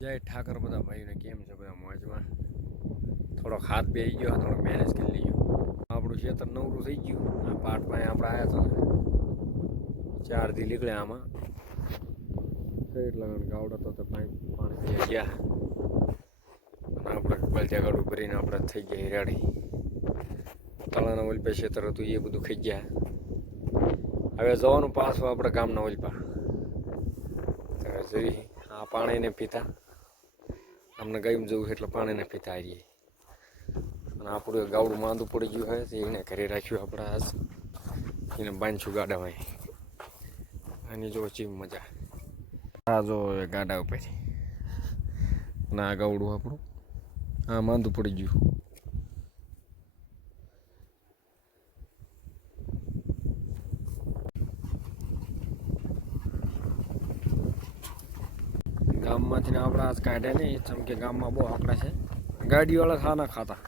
જય ઠાકર બધા ભાઈઓને કેમ છે બધા મોજમાં. થોડોક હાથ બે ગયો, થોડોક મેનેજ કરી લીધો. આપણું ખેતર નવરું થઈ ગયું. આ પાટ પાસે આપણે આવ્યા હતા 4 દી નીકળ્યા આમાં એટલા ગાવડા તો પાણી ગયા અને આપણે બલત્યા ગાડું ભરીને આપણે થઈ ગયા રેડી. તળાના ઓલપે ખેતર હતું એ બધું ખાઈ ગયા. હવે જવાનું પાછું આપણે ગામના ઓલપા જોઈ આ પાણીને પીતા અમને ગયું જવું એટલે પાણીને પીતા આવીએ. અને આપણું ગાવડું માંદું પડી ગયું હોય તો એને ઘરે રાખ્યું આપણે આજ એને બાંધશું ગાડામાં. આની જો ચીમ મજા આ જો ગાડા ઉપર અને આ ગાવડું આપણું આ માંદું પડી ગયું. ગામમાંથી આપણે આજ કાઢ્યા નહીં જેમ કે ગામમાં બહુ આકડા છે. ગાડીવાળા ખાના ખાતા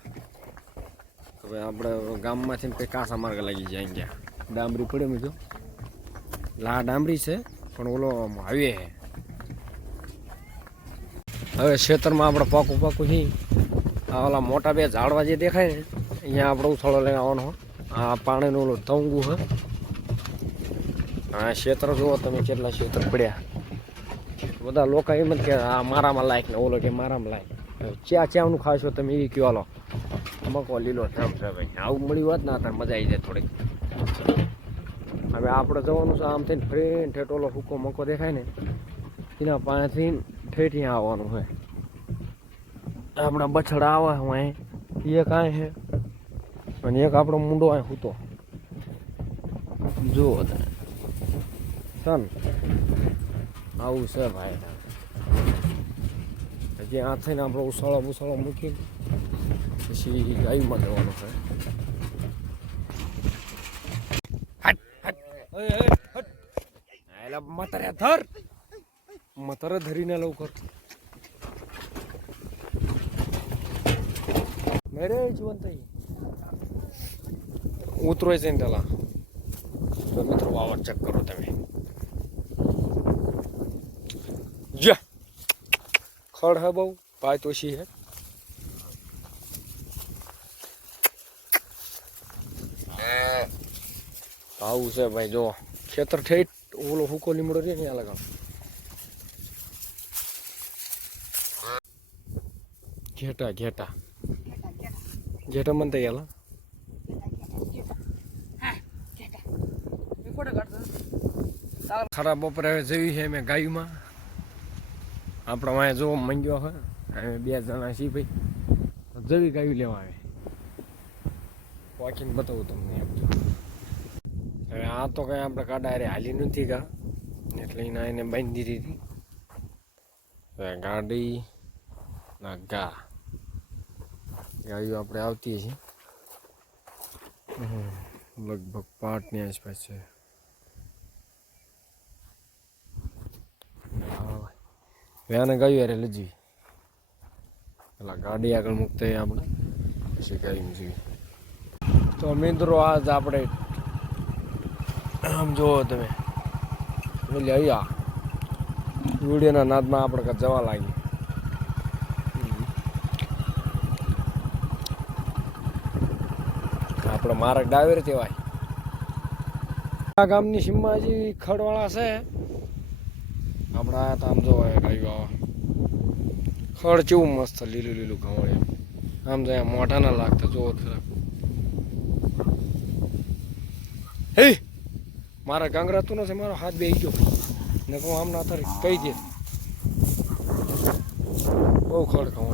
હવે આપણે ગામમાંથી કંઈ કાસા માર્ગ લાગી જાય ગયા. ડામરી પડે મેં જો લા ડામરી છે પણ ઓલો હાઈવે છે. હવે ખેતરમાં આપણે પાકું છે. આ ઓલા મોટા બે ઝાડવા જે દેખાય ને અહીંયા આપણે ઉથાળો લઈને આવવાનો હોય. આ પાણીનું ઓલું તંગું છે. આ ખેતર જુઓ તમે કેટલા ખેતર પડ્યા. બધા લોકો એમ જ કે આ મારામાં લાયક ને ઓલો કે મારામાં લાયક. ચ્યાનું ખાશો તમે એ કયો લો મકો લીલો ઠામ છે ભાઈ. આવું મળ્યું હોત ને અત્યારે મજા આવી જાય થોડીક. હવે આપણે જવાનું છે આમ થઈને ફ્રેન્ડ ઠેઠ ઓલો સૂકો મકો દેખાય ને એના પાસેથી ઠેઠ આવવાનું હોય. આપણા બછડા આવે હોય એ કાંઈ છે અને એક આપણો મૂંડો અહીં સૂતો જુઓ તમે સન આવું છે ભાઈ. હજી આ થઈને આપણે ઉસાળો મૂકી પછી ગાયમાં જવાનું છે. એટલે મતરે ધરીને લવકર મેરે જીવન થઈ ઉતરો છે ને પેલા તો મિત્રો વાવર ચેક કરો તમે. જા ખડ હે બહુ પાય તોશી હે. આવું છે ભાઈ જો ખેતર ઠેઠ ઓલો હુકો લીમડો રે ને આ લગાવ ઘેટા મનતા યાલા ખરાબ બપોરે જેવી છે મેં ગાયુંમાં આપણે વાંહે જો મંગ્યો હોય અમે 2 જણા છીએ ભાઈ જેવી ગાયું લેવા આવે વાંકીને બતાવું તમને. હવે આ તો કંઈ આપણે ગાડા અરે હાલી નથી ગા એટલે એને બાંધી દીધી. હવે ગાડી ના ગાયું આપણે આવતી છે લગભગ 5ની આસપાસ છે. વ્યાને ગાયું યારે લજી એટલે ગાડી આગળ મૂકતા આપણે પછી ગાયું જીવી. તો મિત્રો આજ આપણે આમ જુઓ તમે એટલે આવ્યા વિડીયોના નાદમાં આપણે જવા લાગી. આપણે માર્ગ ડાવેર કહેવાય. આ ગામની સીમમાં હજી ખડવાળા છે. આપણે આયા તો આમ જોવાય ગાયું ખડ કેવું મસ્ત લીલું ઘઉં આમ તો મોઢા ના લાગતા જોવો ખરા. હે મારા ગાંગરાતું નથી મારો હાથ બેસી ગયો ને કહું આમ ના તારે કહી દે બહુ ખડ ઘઉં